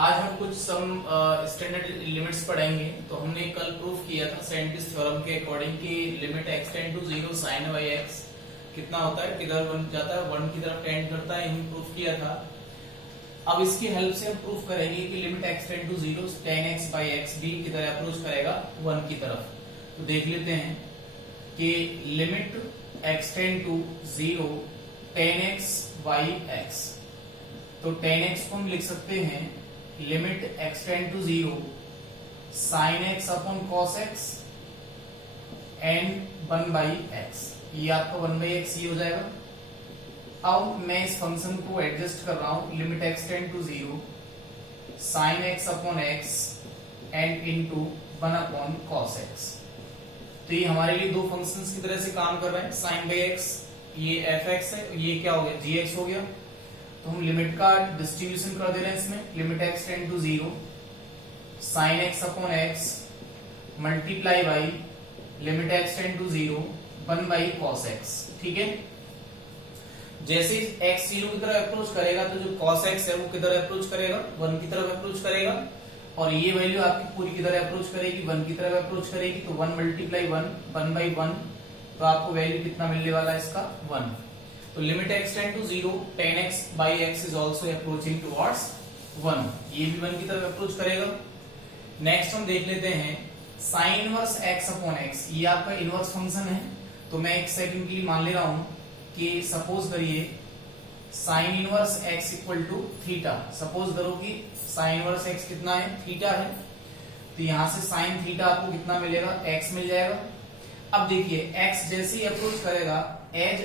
आज हम कुछ सम स्टैंडर्ड लिमिट्स पढ़ेंगे। तो हमने कल प्रूफ किया था साइंटिस्ट थ्योरम के अकॉर्डिंग कि limit x tend to 0 sin by x कितना होता है, किधर बन जाता है, 1 की तरफ टेंड करता है। हम प्रूफ किया था। अब इसकी हेल्प से हम प्रूफ करेंगे कि limit x tend to 0 tan x by x भी किधर अप्रोच करेगा, 1 की तरफ। तो देख लेते हैं कि limit x tend to 0 tan x by x, तो tan x को हम लिख सकते हैं limit x tend to 0 sin x upon cos x and 1 by x। ये आपका 1 बाई x ये हो जाएगा। अब मैं इस फंक्शन को एडजस्ट कर रहा हूं, limit x tend to 0 sin x upon x and into 1 upon cos x। तो ये हमारे लिए दो फंक्शंस की तरह से काम कर रहे हैं। sin बाई x ये fx है, ये क्या हो गया, gx हो गया। तो हम लिमिट का डिस्ट्रीब्यूशन कर दे रहे हैं इसमें, limit x tend to 0 sin x upon x multiply by limit x tend to 0 1 by cos x। ठीक है, जैसे x 0 की तरफ अप्रोच करेगा तो जो cos x है वो किधर अप्रोच करेगा, 1 की तरफ अप्रोच करेगा। और ये वैल्यू आपकी पूरी किधर अप्रोच करेगी, 1 की तरफ अप्रोच करेगी। तो 1 मल्टीप्लाई 1 बाई 1, तो आपको वैल्यू कितना मिलने वाला है इसका, 1। तो limit x tend to 0 tan x by x is also approaching towards 1, ये भी 1 की तरफ अप्रोच करेगा। नेक्स्ट हम देख लेते हैं sin inverse x upon x, ये आपका इनवर्स फंक्शन है। तो मैं एक सेकंड के लिए मान ले रहा हूं कि सपोज करिए sin inverse x equal to theta. Suppose करो कि sin इनवर्स x कितना है, थीटा है। तो यहां से sin थीटा आपको कितना मिलेगा, x मिल जाएगा। अब देखिए x जैसे ही अप्रोच करेगा, एज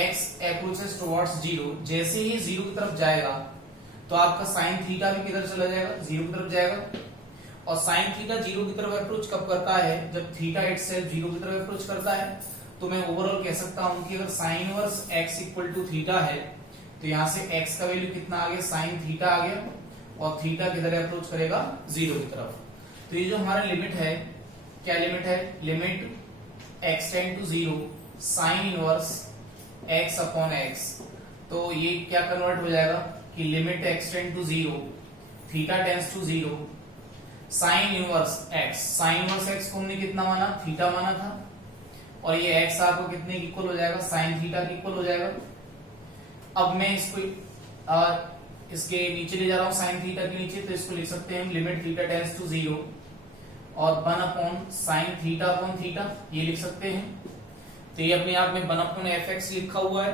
x अप्रोचेस टुवर्ड्स 0, जैसे ही 0 की तरफ जाएगा तो आपका साइन थीटा भी किधर चला जाएगा, 0 की तरफ जाएगा। और साइन थीटा 0 की तरफ अप्रोच कब करता है, जब थीटा इटसेल्फ 0 की तरफ अप्रोच करता है। तो मैं ओवरऑल कह सकता हूं कि अगर sine inverse x equal to theta है तो यहां से x का वैल्यू कितना आ गया, साइन थीटा आ गया। और थीटा किधर अप्रोच करेगा, 0 की तरफ। तो ये जो हमारा लिमिट है, क्या लिमिट है, limit x tend to 0 sine inverse x upon x। तो ये क्या कन्वर्ट हो जाएगा कि limit x tend to 0 theta tends to 0 sine inverse x। Sine inverse x को हमने कितना माना, थीटा माना था। और ये x आपको कितने की इक्वल हो जाएगा, साइन थीटा की इक्वल हो जाएगा। अब मैं इसको इसके नीचे ले जा रहा हूं, साइन थीटा के नीचे। तो इसको लिख सकते हैं लिमिट थीटा टेंड्स टू 0 और 1 upon sine theta upon theta, ये लिख सकते हैं। तो ये अपने आप में 1 अपॉन fx लिखा हुआ है।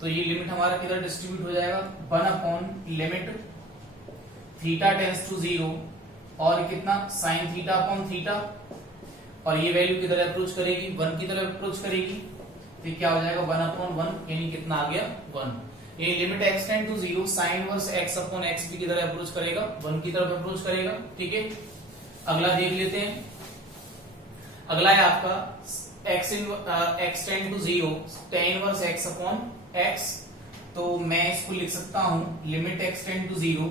तो ये लिमिट हमारा किधर डिस्ट्रीब्यूट हो जाएगा, 1 upon limit theta tends to 0 और कितना, साइन थीटा अपॉन थीटा। और ये वैल्यू किधर अप्रोच करेगी, 1 की तरफ अप्रोच करेगी। तो क्या हो जाएगा, 1 अपॉन 1, यानी कितना आ गया, 1। ये limit x tend to 0 sine inverse x upon x भी किधर अप्रोच करेगा, 1 की तरफ अप्रोच करेगा। ठीक है, अगला देख लेते हैं। अगला है आपका x tend to 0 tan inverse x upon x। तो मैं इसको लिख सकता हूं limit x tend to 0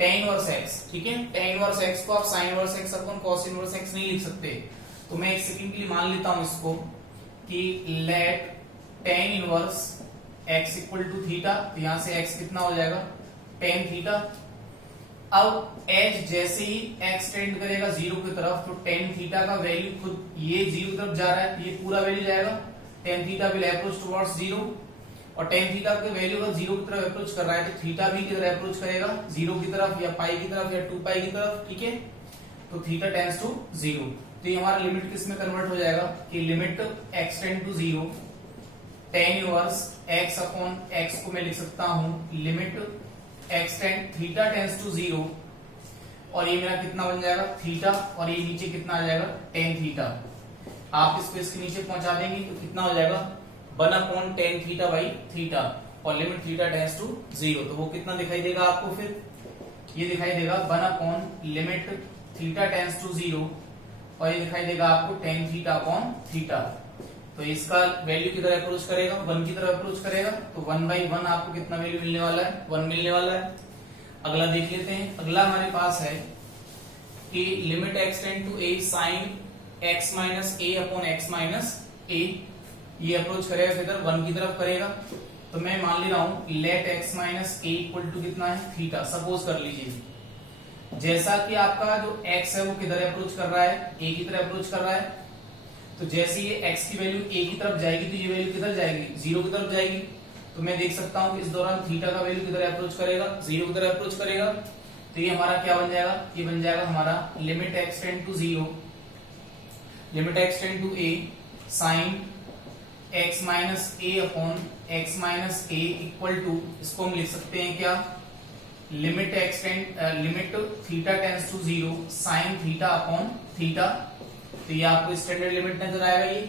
tan inverse x। ठीक है, tan इनवर्स x को आप sin inverse x upon cos inverse x नहीं लिख सकते। तो मैं एक सेकंड के लिए मान लेता हूं इसको कि let tan inverse x equal to theta. तो यहां से x कितना हो जाएगा, tan थीटा। अब एज जैसे ही x टेंड करेगा 0 की तरफ, तो tan थीटा का वैल्यू खुद ये 0 की तरफ जा रहा है, ये पूरा वैल्यू जाएगा। tan theta will approach towards 0 और tan थीटा के वैल्यू अगर 0 की तरफ अप्रोच कर रहा है तो थीटा भी किधर अप्रोच करेगा, 0 की तरफ या पाई की तरफ या 2 पाई की तरफ। ठीक है, तो थीटा टेंड्स टू 0। तो ये हमारा लिमिट किस में कन्वर्ट हो जाएगा कि limit x tend to 0 tan inverse x upon x को मैं लिख सकता हूं limit x tend theta tends to 0 और ये मेरा कितना बन जाएगा, थीटा। और ये नीचे कितना आ जाएगा, tan थीटा। आप इसको इसके नीचे पहुंचा देंगे तो कितना हो जाएगा, 1 upon tan theta by theta. और लिमिट थीटा टेंड्स टू 0, तो वो कितना दिखाई देगा आपको, फिर ये दिखाई देगा 1 upon limit theta tends to 0 और ये दिखाई देगा आपको tan थीटा अपॉन थीटा। तो इसका वैल्यू किधर अप्रोच करेगा, 1 की तरफ अप्रोच करेगा। तो 1 बाई 1 आपको कितना वैल्यू मिलने वाला है, 1 मिलने वाला है। अगला देख लेते हैं। अगला हमारे पास है कि limit x tend to a sine x minus a upon x minus a, ये अप्रोच करेगा किधर, 1 की तरफ करेगा। तो मैं मान ले रहा हूं let x minus A equal to कितना है थीटा। सपोज कर लीजिए जैसा कि आपका जो x है वो किधर अप्रोच कर रहा है, a की तरफ अप्रोच कर रहा है, तो जैसे ये x की वैल्यू a की तरफ जाएगी तो ये वैल्यू किधर जाएगी, 0 की तरफ जाएगी। तो मैं देख सकता हूं कि इस दौरान थीटा का वैल्यू किधर अप्रोच करेगा, 0 की तरफ अप्रोच करेगा। तो ये हमारा क्या बन जाएगा, ये बन जाएगा हमारा limit x tend to 0, limit x tend to a sine x minus A upon x minus A equal to, इसको हम लिख सकते हैं क्या, limit limit theta tends to 0 sine theta upon theta. तो ये आपको स्टैंडर्ड लिमिट नजर आएगा ये।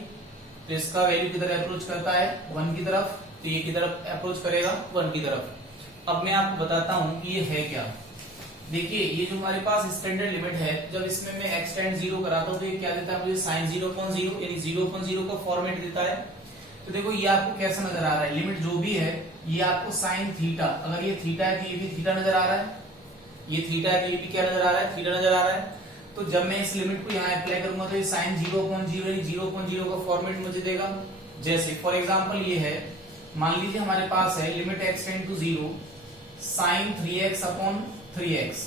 तो इसका वैल्यू किधर अप्रोच करता है 1 की तरफ, तो ये किधर अप्रोच करेगा 1 की तरफ। अब मैं आपको बताता हूं कि ये है क्या। देखिए ये जो हमारे पास स्टैंडर्ड लिमिट है, जब इसमें मैं x टेंड 0 कराता हूं तो ये क्या देता है मुझे, साइन 0/0 यानी 0/0 का फॉर्मेट देता है। तो देखो ये आपको कैसा नजर आ रहा है, लिमिट जो भी है ये आपको साइन थीटा, अगर ये थीटा है तो ये भी थीटा नजर आ रहा है, ये थीटा है तो ये भी क्या नजर आ रहा है, थीटा नजर आ रहा है। तो जब मैं इस लिमिट को यहाँ अप्लाई करूंगा तो ये साइन 0/0 यानी 0/0 का फॉर्मेट मुझे देगा। जैसे फॉर एग्जांपल ये है, मान लीजिए हमारे पास है limit x tend to 0 sine 3x upon 3x,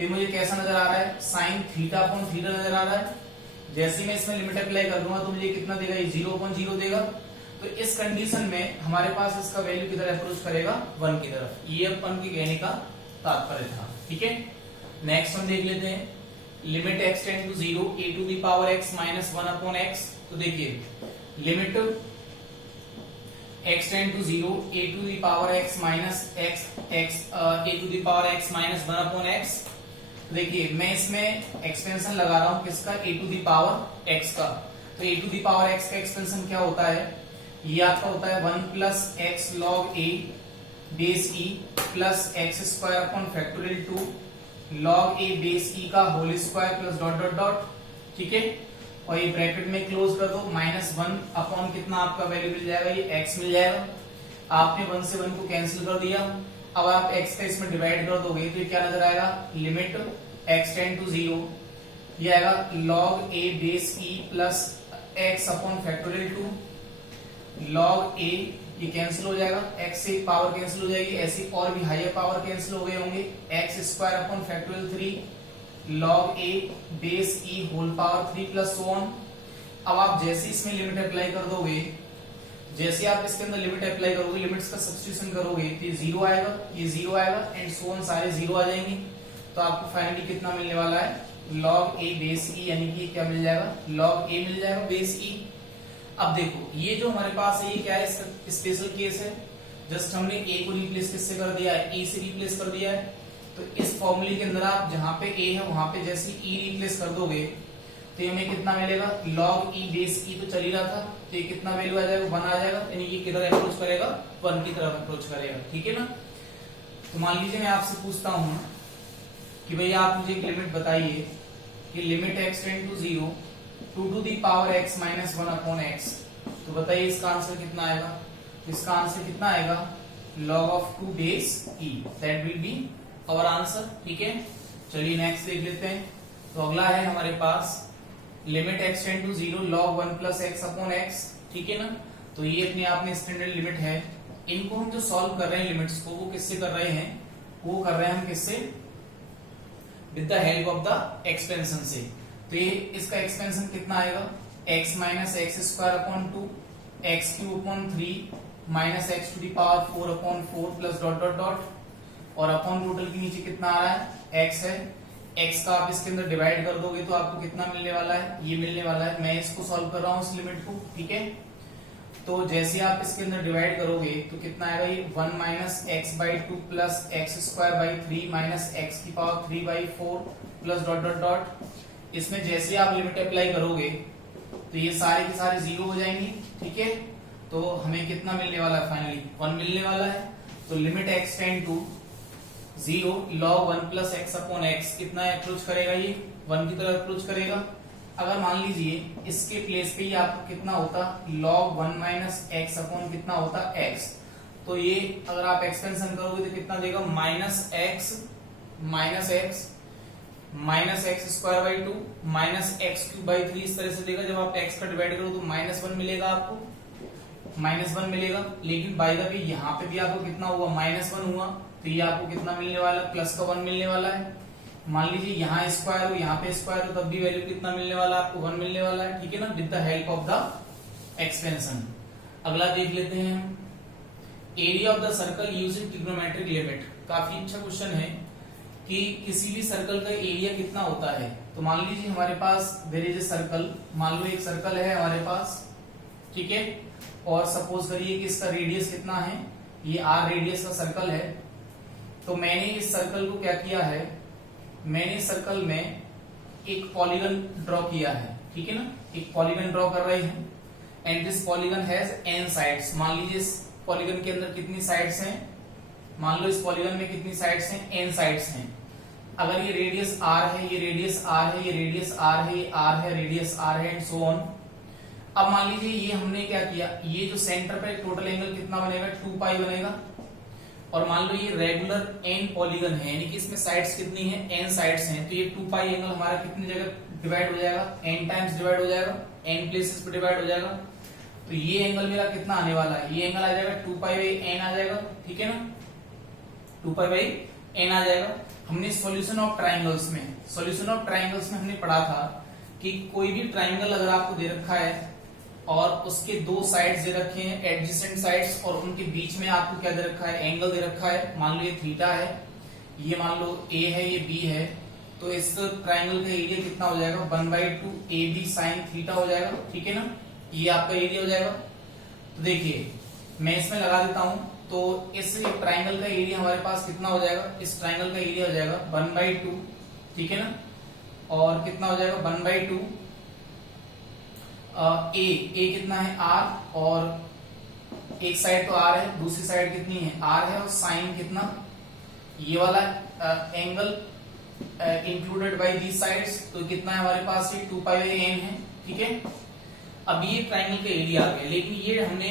ये मुझे कैसा नजर आ रहा है, साइन थीटा अपॉन थीटा नजर आ रहा है। जैसे मैं इसमें लिमिट अप्लाई कर दूंगा तो मुझे कितना देगा, ये 0/0 देगा। तो इस कंडीशन में हमारे पास इसका वैल्यू किधर अप्रोच करेगा 1 की तरफ। ये अपन के कहने का तात्पर्य था, ठीक है। नेक्स्ट हम देख लेते हैं limit x tend to 0 a to the power x minus 1 upon x। तो देखिए limit x tend to 0 a to the power x minus a to the power x minus 1 upon x। देखिए मैं इसमें expansion लगा रहा हूं किसका, a to the power x का। तो a to the power x का एक्सपेंशन क्या होता है, ये आपका होता है 1 plus x log a base e plus x square upon factorial 2 log a base e का whole square plus dot dot dot, ठीक है। और ये ब्रैकेट में क्लोज कर दो, -1 अपॉन कितना आपका वैल्यू मिल जाएगा, ये x मिल जाएगा। आपने 1 से 1 को कैंसिल कर दिया। अब आप x का इसमें डिवाइड कर दोगे तो ये क्या नजर आएगा, लिमिट x टेंड टू 0, ये आएगा log a base e plus x upon factorial 2 log a, ये कैंसिल हो जाएगा, x से पावर कैंसिल हो जाएगी, ऐसी और भी हायर पावर कैंसिल हो गए होंगे, x square upon factorial 3 log a base e whole power 3 plus so on. अब आप जैसे इसमें लिमिट अप्लाई कर दोगे, जैसे आप इसके अंदर लिमिट अप्लाई करोगे, लिमिट्स का सब्स्टिट्यूशन करोगे तो ये 0 आएगा, ये 0 आएगा एंड सो ऑन, सारे 0 आ जाएंगे। तो आपको फाइनली कितना मिलने वाला है, log a बेस e, यानी कि क्या मिल जाएगा, log a मिल जाएगा बेस e। अब देखो ये जो हमारे पास है ये क्या है, इसका स्पेशल केस है। जस्ट हमने a को रिप्लेस किससे कर दिया है, e से रिप्लेस कर दिया है। तो इस फॉर्मूले के अंदर आप जहां पे a है वहां पे जैसे e रिप्लेस कर दोगे तो हमें कितना मिलेगा, log e बेस e तो चल ही रहा था, तो ये कितना वैल्यू आ जाएगा, 1 आ जाएगा, यानी ये किधर अप्रोच करेगा, 1 की तरफ अप्रोच करेगा, ठीक है ना। तो मान लीजिए मैं आपसे पूछता हूं कि भैया आप मुझे एक लिमिट बताइए कि limit x tend to 0 2 to the power x minus 1 upon x। तो बताइए इसका आंसर कितना आएगा, तो इसका आंसर कितना आएगा, log of 2 base e, that will be our answer, ठीक है। चलिए नेक्स्ट देख लेते हैं। तो अगला है हमारे पास limit x tend to 0 log 1 plus x upon x, ठीक है ना। तो ये अपने आप में स्टैंडर्ड लिमिट है। इनको हम जो सॉल्व कर रहे हैं लिमिट्स को, वो किससे कर रहे हैं, वो कर रहे हैं हम किससे, with the help of the expansion से। तो ये इसका एक्सपेंशन कितना आएगा, x minus x square upon 2 x cube upon 3 minus x to the power 4 upon 4 plus dot dot dot, और अपॉन टोटल के नीचे कितना आ रहा है, x है। x का आप इसके अंदर डिवाइड कर दोगे तो आपको कितना मिलने वाला है, ये मिलने वाला है। मैं इसको सॉल्व कर रहा हूँ इस लिमिट को, ठीक है। तो जैसे आप इसके अंदर डिवाइड करोगे तो कितना आएगा, ये 1 minus x by 2 plus x square by 3 minus x की power 3 by 4 plus dot dot dot. इसमें जैसे आप लिमिट अप्लाई करोगे तो ये सारे के सारे 0 हो जाएंगे, ठीक है। तो हमें कितना मिलने वाला है, फाइनली 1 मिलने वाला है। तो limit x tend to 0 log 1 plus x upon x कितना अप्रोच करेगा, ये 1 की तरफ अप्रोच करेगा। अगर मान लीजिए इसके प्लेस पे ही आपको कितना होता, log 1 माइनस एक्स अपॉन कितना होता x, तो ये अगर आप एक्सपेंशन करोगे तो कितना देगा, minus x minus x square by 2 minus x cube by 3, इस तरह से देगा। जब आप x का डिवाइड करो तो -1 मिलेगा आपको, -1 मिलेगा, लेकिन बाय द वे यहाँ पे भी आपको कितना हुआ, -1 हुआ, तो ये आपको कितना मिलने वाला, प्लस का 1 मिलने वाला है। मान लीजिए यहाँ स्क्वायर हो, यहाँ पे स्क्वायर हो, तब भी वैल्यू कितना मिलने वाला है, आपको 1 मिलने वाला है, ठीक है ना, with the help of the expansion. अगला देख लेते हैं हम, area of the circle using trigonometric limit. काफी अच्छा क्वेश्चन है कि किसी भी सर्कल का एरिया कितना होता है। तो मान लीजिए हमारे पास देयर इज ए सर्कल, मान लो एक सर्कल है हमारे पास, ठीक है, और सपोज करिए कि इसका रेडियस कितना है, ये r रेडियस का सर्कल है। तो मैंने इस सर्कल को क्या किया है, मैंने इस सर्कल में एक पॉलीगन ड्रॉ किया है, ठीक है ना, एक पॉलीगन ड्रॉ कर रहे हैं, and this polygon has n sides. मान लीजिए इस पॉलीगन के अंदर कितनी साइड्स हैं, मान लो इस पॉलीगन में कितनी साइड्स हैं, n साइड्स हैं। अगर ये रेडियस r है, ये रेडियस r है, ये रेडियस r है, ये r है, रेडियस r है, एंड सो ऑन। अब मान लीजिए ये हमने क्या किया, ये जो सेंटर पे टोटल एंगल कितना बनेगा, 2 पाई बनेगा, और मान लो ये रेगुलर n पॉलीगन है, यानी कि इसमें साइड्स कितनी है, n साइड्स हैं, तो ये 2 पाई एंगल हमारा कितनी जगह डिवाइड हो जाएगा, n टाइम्स डिवाइड हो जाएगा, n प्लेसेस पे डिवाइड हो जाएगा। तो ये एंगल मेरा कितना आने वाला है, ये एंगल आ जाएगा 2 पाई बाई n आ जाएगा, ठीक है ना, 2 पाई बाई n आ जाएगा। हमने सॉल्यूशन ऑफ ट्राइंगल्स में हमने पढ़ा था कि कोई भी ट्राइंगल अगर आपको दे रखा है और उसके दो साइड्स दे रखे हैं, एडजेसेंट साइड्स, और उनके बीच में आपको क्या दे रखा है, एंगल दे रखा है। मान लो ये थीटा है, ये मान लो a है, ये b है, तो इस ट्राइंगल का एरिया कितना हो जाएगा, 1/2 AB sin थीटा हो जाएगा, ठीक है ना, ये आपका एरिया हो जाएगा। तो देखिए मैं इसमें लगा देता हूं, तो इस ट्राइंगल का एरिया हमारे पास कितना हो जाएगा, इस ट्राइंगल का एरिया हो जाएगा 1/2, ठीक है ना, और कितना हो जाएगा 1/2 a कितना है r, और एक साइड तो r है, दूसरी साइड कितनी है r है, और साइन कितना, ये वाला angle included by the sides, तो कितना है हमारे पास, ये 2 पाई n है, ठीक है। अब ये ट्राइंगल का एरिया आ गया, लेकिन ये हमने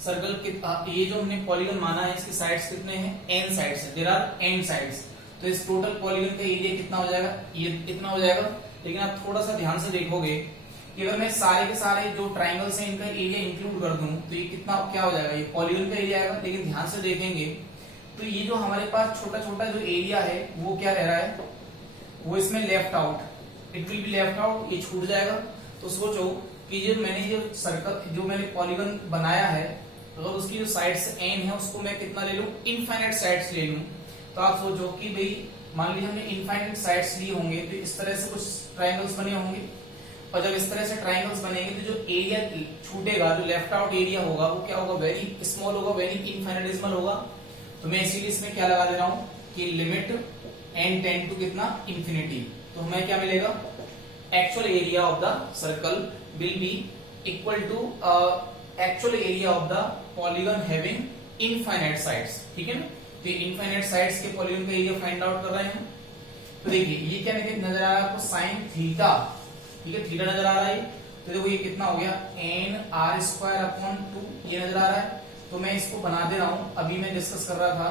सर्कल के ये जो हमने पॉलीगन माना है, इसके साइड्स कितने हैं, n साइड्स है, देयर आर n साइड्स। तो इस टोटल पॉलीगन का एरिया कितना हो जाएगा, ये इतना हो जाएगा। लेकिन आप थोड़ा सा ध्यान से देखोगे कि अगर मैं सारे के सारे जो ट्राइंगल्स हैं इनका एरिया इंक्लूड कर दूं, तो ये कितना क्या हो जाएगा, ये पॉलीगन का एरिया आएगा। लेकिन ध्यान से देखेंगे तो ये जो हमारे पास छोटा छोटा जो एरिया है वो क्या रह रहा है, वो इसमें left out, it will be left out, ये छूट जाएगा। तो सोचो कि जो मैंने ये सर्कल, जो मैंने पॉलीगन बनाया है, अगर उसकी जो साइड्स n है उसको मैं कितना ले लूं, इनफाइनाइट साइड्स ले लूं, तो आप सोचो कि भाई मान लीजिए हमने इनफाइनाइट साइड्स लिए होंगे, तो इस तरह से कुछ ट्राइंगल्स बने होंगे, और जब इस तरह से ट्राइंगल्स बनेंगे तो जो एरिया छूटेगा, जो लेफ्ट आउट एरिया होगा, वो क्या होगा, वेरी स्मॉल होगा, वेरी इनफाइनाइटेसिमल होगा। तो मैं इसीलिए इसमें क्या लगा दे रहा हूं कि लिमिट n टेंड टू कितना, इंफिनिटी। तो हमें क्या मिलेगा, actual area of the circle will be equal to actual area of the polygon having infinite sides, ठीक है ना। तो इनफाइनाइट साइड्स के पॉलीगन का एरिया फाइंड आउट कर रहे हैं। तो देखिए ये क्या नजर आ रहा है आपको, साइन थीटा, ठीक है, थीटा नजर आ रहा है। तो देखो ये कितना हो गया, n r²/2, ये नजर आ रहा है। तो मैं इसको बना दे रहा हूं, अभी मैं डिस्कस कर रहा था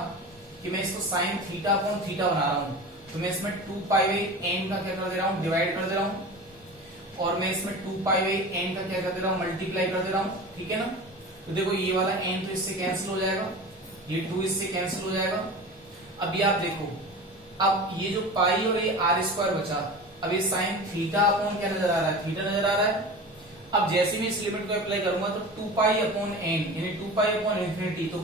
कि मैं इसको साइन थीटा/थीटा बना रहा हूं। तो मैं इसमें 2 पाई बाई n का क्या कर दे रहा हूं, डिवाइड कर दे रहा हूं, और मैं इसमें 2 पाई बाई n का क्या कर दे रहा हूं, मल्टीप्लाई कर दे रहा हूं, ठीक है ना। तो देखो ये वाला n तो इससे कैंसिल हो जाएगा, ये 2 इससे कैंसिल हो जाएगा। अभी आप देखो, अब ये जो पाई और ये r² बचा, अब ये साइन थीटा अपॉन क्या नजर आ रहा है, थीटा नजर आ रहा है। अब जैसे मैं इस लिमिट को अप्लाई करूंगा तो 2 पाई अपॉन n, यानी 2 पाई अपॉन इंफिनिटी, तो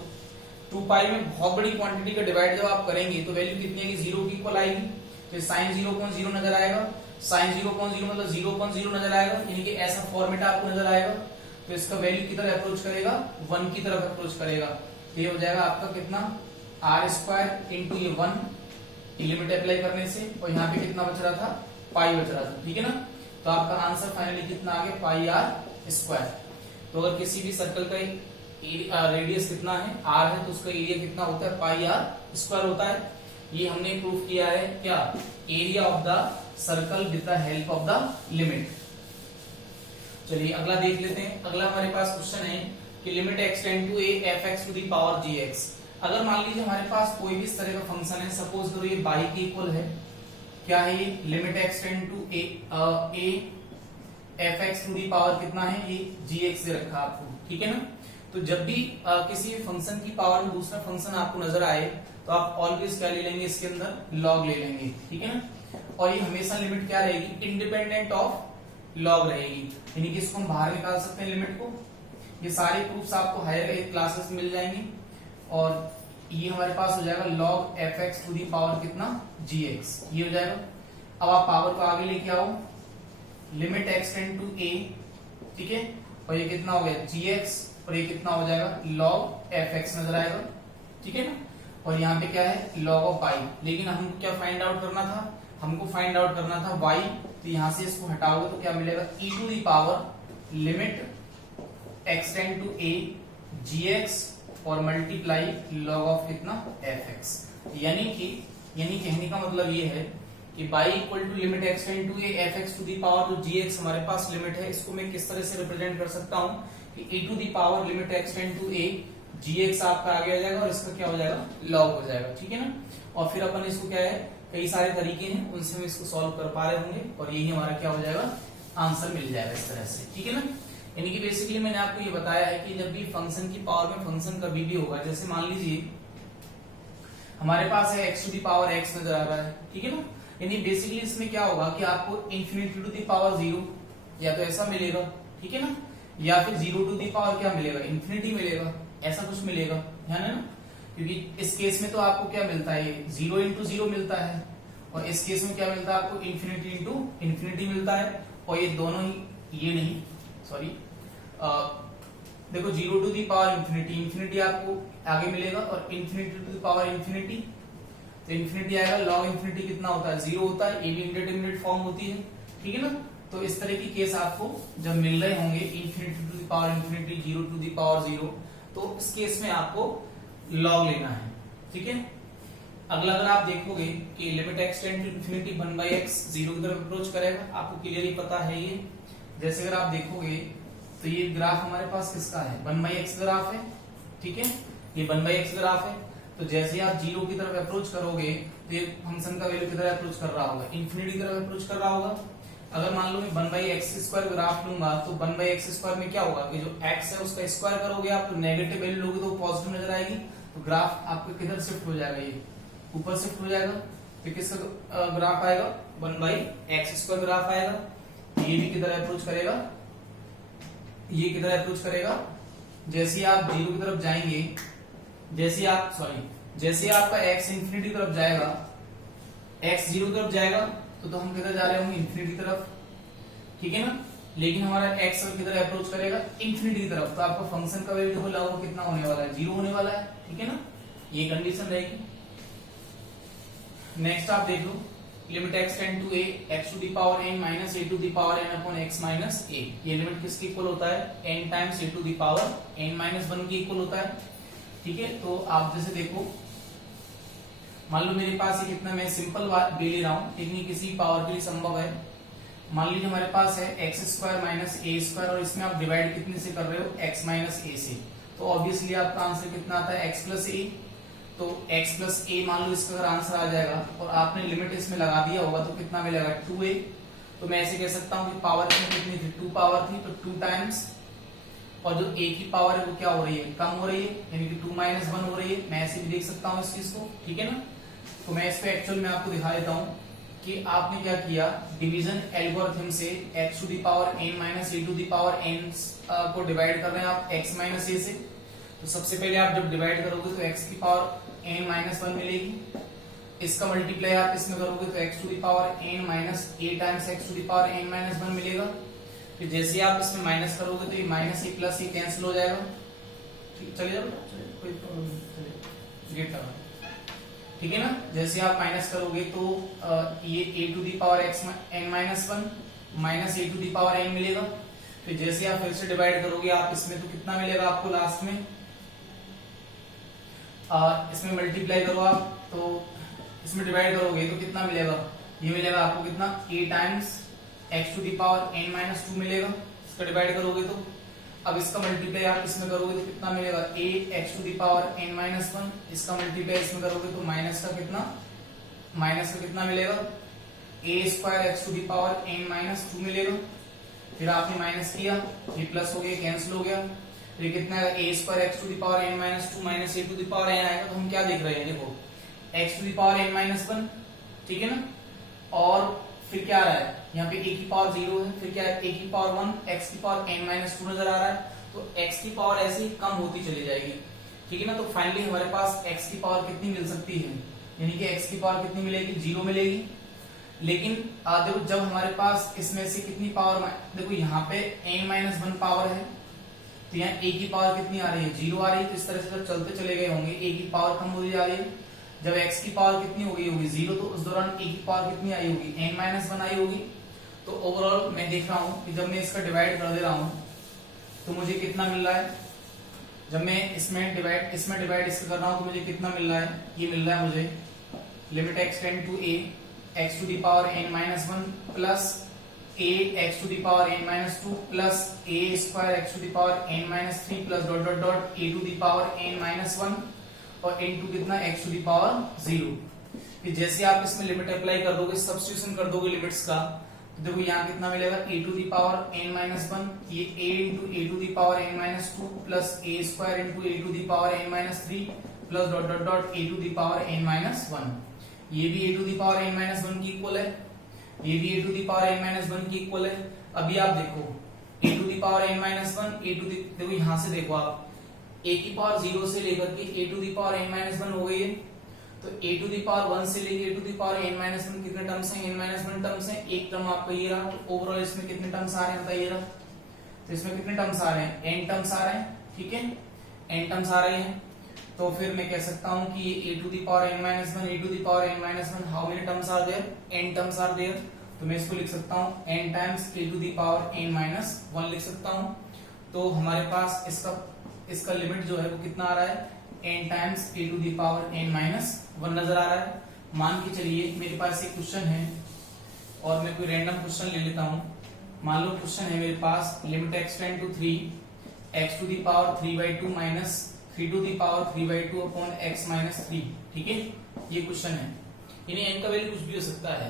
2 पाई में बहुत बड़ी क्वांटिटी का डिवाइड जब आप करेंगे तो वैल्यू कितनी है, 0 की इक्वल आएगी। तो साइन 0/0 नजर आएगा, साइन 0/0 मतलब 0/0 नजर आएगा, यानी कि ऐसा फॉर्मेट आपको नजर आएगा। तो इसका वैल्यू की तरफ अप्रोच करेगा, 1 की तरफ अप्रोच करेगा। तो ये हो जाएगा आपका कितना, r² इंटू ये 1, लिमिट अप्लाई करने से, और यहाँ पे कितना बच रहा था, पाई बच रहा था, ठीक है ना। तो आपका आंसर फाइनली कितना आ गया, πr²। तो अगर किसी भी सर्कल का रेडियस कितना है, r है, तो उसका एरिया कितना होता है, πr² होता है। ये हमने प्रूफ किया है क्या, area of the circle with the help of the limit. चलिए अगला देख लेते हैं। अगला हमारे पास क्वेश्चन है कि limit x tend to a f(x) to the power gx। अगर मान लीजिए हमारे पास कोई भी इस तरह का फंक्शन है, सपोज करो ये y के इक्वल है, क्या है ये, limit x tend to a f(x) to the power कितना है, ये gx से रखा आपको, ठीक है ना। तो जब भी किसी भी फंक्शन की पावर में दूसरा फंक्शन आपको नजर आए तो आप ऑलवेज क्या ले लेंगे, इसके अंदर लॉग ले लेंगे, ठीक है ना। और ये हमेशा लिमिट क्या रहेगी, इंडिपेंडेंट ऑफ लॉग रहेगी, यानी कि इसको हम बाहर निकाल सकते हैं लिमिट को। ये सारे प्रूफ्स आपको हायर क्लासेस में मिल जाएंगे। और ये हमारे पास हो जाएगा log fx to the power कितना, gx, ये हो जाएगा। अब आप पावर को आगे लेके आओ, limit x tend to a, ठीक है, और ये कितना हो गया gx, और ये कितना हो जाएगा log fx नजर आएगा, ठीक है ना। और यहाँ पे क्या है log ऑफ y, लेकिन हमको क्या फाइंड आउट करना था, हमको फाइंड आउट करना था y, तो यहाँ से इसको हटाओगे तो क्या मिलेगा, e to the power limit x tend to a gx और मल्टीप्लाई log ऑफ कितना fx। यानी कहने का मतलब ये है कि y equal to limit x tend to a fx to the power जो gx हमारे पास लिमिट है, इसको मैं किस तरह से रिप्रेजेंट कर सकता हूँ कि e to the power limit x tend to a gx आपका आगे आ जाएगा और इसका क्या हो जाएगा, log हो जाएगा, ठीक है ना। और फिर अपन इसको क्या है, कई सारे तरीके हैं उनसे हम इसको सॉल्व कर पा रहे होंगे और यही हमारा क्या हो जाएगा, आंसर मिल जाएगा इस तरह से, ठीक है ना। यानी कि बेसिकली मैंने आपको ये बताया है कि जब भी फंक्शन की पावर में फंक्शन कभी भी होगा, जैसे मान लीजिए हमारे पास है x to the power x नजर आ रहा है, ठीक है ना। यानी बेसिकली इसमें क्या होगा कि आपको इन्फिनिटी टू दी पावर 0 या तो ऐसा मिलेगा, ठीक है ना, या फिर 0 टू दी पावर क्या मिलेगा, इन्फिनिटी मिलेगा, ऐसा कुछ मिलेगा, है ना। क्योंकि इस केस में तो आपको क्या मिलता है, 0 इंटू 0 मिलता है, और इस केस में क्या मिलता है आपको, इन्फिनिटी इंटू इन्फिनिटी मिलता है। और ये दोनों ही, ये नहीं सॉरी, देखो 0 टू दी पावर इन्फिनिटी आपको आगे मिलेगा, और infinity to the power infinity, तो इन्फिनिटी आएगा, लॉग इन्फिनिटी कितना होता है, 0 होता है, ये भी इंडिटरमिनेट फॉर्म होती है, ठीक है ना। तो इस तरह की केस आपको जब मिल रहे होंगे infinity to the power infinity, 0 to the power 0, तो इस केस में आपको लॉग लेना है, ठीक है। अगला अगर आप देखोगे कि limit x tend to infinity 1/x 0 की तरफ अप्रोच करेगा, आपको क्लियरली पता है ये। जैसे अगर आप देखोगे तो ये ग्राफ हमारे पास किसका है, 1/x ग्राफ है, ठीक है, ये 1/x ग्राफ है। तो जैसे आप 0 की तरफ अप्रोच करोगे तो ये फंक्शन का वैल्यू किधर अप्रोच कर रहा होगा, इन्फिनिटी की तरफ अप्रोच कर रहा होगा। अगर मान लो मैं 1/x² ग्राफ लूंगा तो 1/x² में क्या होगा कि जो x है उसका स्क्वायर करोगे आप तो नेगेटिव वैल्यू लोगे तो पॉजिटिव नजर आएगी, तो ग्राफ आपको किधर शिफ्ट हो जाएगा, ये ऊपर शिफ्ट हो जाएगा। तो किसका ग्राफ आएगा, 1/x² ग्राफ आएगा। ये भी किधर अप्रोच करेगा, ये किधर अप्रोच करेगा, जैसे आप 0 की तरफ जाएंगे, जैसे आपका x इन्फिनिटी की तरफ जाएगा, x 0 की तरफ जाएगा तो हम किधर जा रहे होंगे, इन्फिनिटी की तरफ, ठीक है ना। लेकिन हमारा x किधर अप्रोच करेगा, इन्फिनिटी की तरफ, तो आपका फंक्शन का वैल्यू हो वो कितना होने वाला है, 0 होने वाला है, ठीक है ना, ये कंडीशन रहेगी। नेक्स्ट आप देख लो, limit x tend to a x to the power n minus a to the power n upon x minus a, ये लिमिट किसके इक्वल होता है, n times a to the power n minus 1 के इक्वल होता है, ठीक है। तो आप जैसे देखो, मान लो मेरे पास ये कितना, मैं सिंपल बात ले रहा हूं लेकिन ये किसी पावर के लिए संभव है। मान लीजिए हमारे पास है x² माइनस a² और इसमें आप डिवाइड कितने से कर रहे हो, x माइनस a से, तो ऑब्वियसली आपका आंसर कितना आता है, x प्लस a। तो x प्लस a मान लो इसका अगर आंसर आ जाएगा और आपने लिमिट इसमें लगा दिया होगा तो कितना मिलेगा, 2a। तो मैं ऐसे कह सकता हूँ कि पावर इसमें कितनी थी, 2 पावर थी, तो 2 टाइम्स, और जो a की पावर है वो क्या हो रही है, कम हो रही है, यानी कि 2 माइनस 1 हो रही है। मैं ऐसे भी देख सकता हूँ इस चीज को, ठीक है ना। तो मैं इस पे एक्चुअल में आपको दिखा देता हूँ कि आपने क्या किया, डिवीजन एल्गोरिथम से x to the power n minus a to the power n को डिवाइड कर रहे हैं आप x माइनस a से। तो सबसे पहले आप जब डिवाइड करोगे तो x की पावर n माइनस 1 मिलेगी, इसका मल्टीप्लाई आप इसमें करोगे तो x to the power n minus a times x to the power n minus 1 मिलेगा। फिर जैसे आप इसमें माइनस करोगे तो ये minus a plus a cancel हो जाएगा, चलिए कोई प्रॉब्लम नहीं, ठीक है ना। जैसे आप माइनस करोगे तो ये a to the power n minus 1 minus a to the power n मिलेगा। फिर जैसे आप फिर से डिवाइड करोगे आप इसमें तो कितना मिलेगा आपको लास्ट में, इसमें मल्टीप्लाई करो आप, तो इसमें डिवाइड करोगे तो कितना मिलेगा, ये मिलेगा आपको कितना, a times x to the power n minus 2 मिलेगा, इसका डिवाइड करोगे तो। अब इसका मल्टीप्लाई आप इसमें करोगे तो कितना मिलेगा, a x to the power n minus 1, इसका मल्टीप्लाई इसमें करोगे तो माइनस का कितना मिलेगा, a square x to the power n minus 2 मिलेगा। फिर आपने माइनस किया, ये प्लस हो गया, कैंसिल हो गया। तो ये कितना है a square x to the power n minus 2 minus a to the power n आएगा। तो हम क्या देख रहे हैं, देखो x to the power n minus 1, ठीक है ना, और फिर क्या आ रहा है यहाँ पे a की पावर 0 है, फिर क्या है a की पावर 1, x की पावर n माइनस 2 नजर आ रहा है। तो x की पावर ऐसे ही कम होती चली जाएगी, ठीक है ना। तो फाइनली हमारे पास x की पावर कितनी मिल सकती है, यानी कि x की पावर कितनी मिलेगी, 0 मिलेगी। लेकिन देखो जब हमारे पास इसमें से कितनी पावर, देखो यहाँ पे n-1 पावर है, तो यहाँ a की पावर कितनी आ रही है, 0 आ रही है। तो इस तरह से जब चलते चले गए होंगे a की पावर कम होती जा रही है। जब x की पावर कितनी हो गई होगी 0, तो उस दौरान a की पावर कितनी आई होगी, n-1 आई होगी। तो ओवरऑल मैं देख रहा हूँ कि जब मैं इसका डिवाइड कर दे रहा हूँ तो मुझे कितना मिल रहा है, जब मैं इसमें डिवाइड इसका कर रहा हूँ तो मुझे कितना मिल रहा है, ये मिल रहा है मुझे limit x tend to a x to the power n-1 plus a x to the power n-2 plus a square x to the power n-3 plus dot dot dot a to the power n-1 और into कितना x to the power 0। कि जैसे आप इसमें limit apply कर दोगे, substitution कर दोगे लिमिट्स का, तो देखो यहाँ कितना मिलेगा a to the power n-1, ये a into a to the power n-2 plus a square into a to the power n-3 plus dot dot dot a to the power n-1। ये भी a to the power n-1 की equal है, ये भी a to the power n-1 की equal है। अभी आप देखो a to the power n-1, देखो यहां से देखो आप a की पावर 0 से लेकर के a to the power n-1 हो गई है। तो a टू द पावर 1 से लेकर a to the power n-1 कितने टर्म्स हैं, n-1 टर्म्स हैं। एक टर्म आपका ये रहा, तो ओवरऑल इसमें कितने टर्म्स आ रहे हैं बताइएगा। तो इसमें कितने टर्म्स आ रहे हैं, n टर्म्स आ रहे हैं, ठीक है, n टर्म्स आ रहे हैं। तो फिर मैं कह सकता हूं कि a to the power n-1, a to the power n-1, how many terms are there, n terms are there. तो मैं इसको लिख सकता हूं n times a to the power n-1 लिख सकता हूं। तो हमारे पास इसका लिमिट जो है वो कितना आ रहा है, n times a to the power n-1 नजर आ रहा है। मान के चलिए मेरे पास एक क्वेश्चन है और मैं कोई रैंडम क्वेश्चन ले लेता हूं। मान लो क्वेश्चन है मेरे पास limit x tend to 3 x to the power 3/2 minus 3 to the power 3/2 upon x minus 3, ठीक है, ये क्वेश्चन है। यानी n का वैल्यू कुछ भी हो सकता है।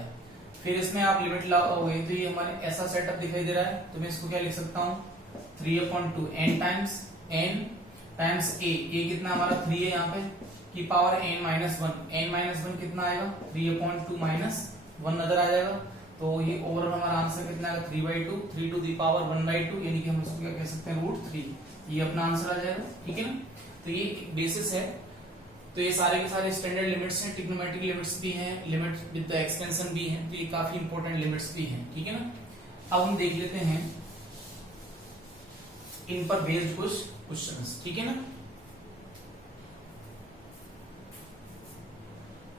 फिर इसमें आप लिमिट लगाओगे तो ये हमारे ऐसा सेटअप दिखाई दे रहा है। तो मैं इसको क्या लिख सकता हूँ, 3/2 n टाइम्स a कितना हमारा 3 है यहाँ पे की पावर n-1 कितना आएगा 3/2 माइनस 1 नजर आ जाएगा। तो ये ओवरऑल हमारा आंसर कितना आएगा 3/2, 3 टू द पावर 1/2, यानी कि हम इसको क्या कह सकते हैं √3। ये अपना आंसर आ जाएगा, ठीक है ना। तो ये बेसिस है। तो ये सारे के सारे स्टैंडर्ड लिमिट्स हैं, ट्रिग्नोमेट्रिक लिमिट्स भी हैं, लिमिट विद द एक्सटेंशन भी हैं। तो ये काफी इंपॉर्टेंट लिमिट्स भी हैं, ठीक है ना। अब हम देख लेते हैं इन पर बेस्ड कुछ क्वेश्चंस, ठीक है ना।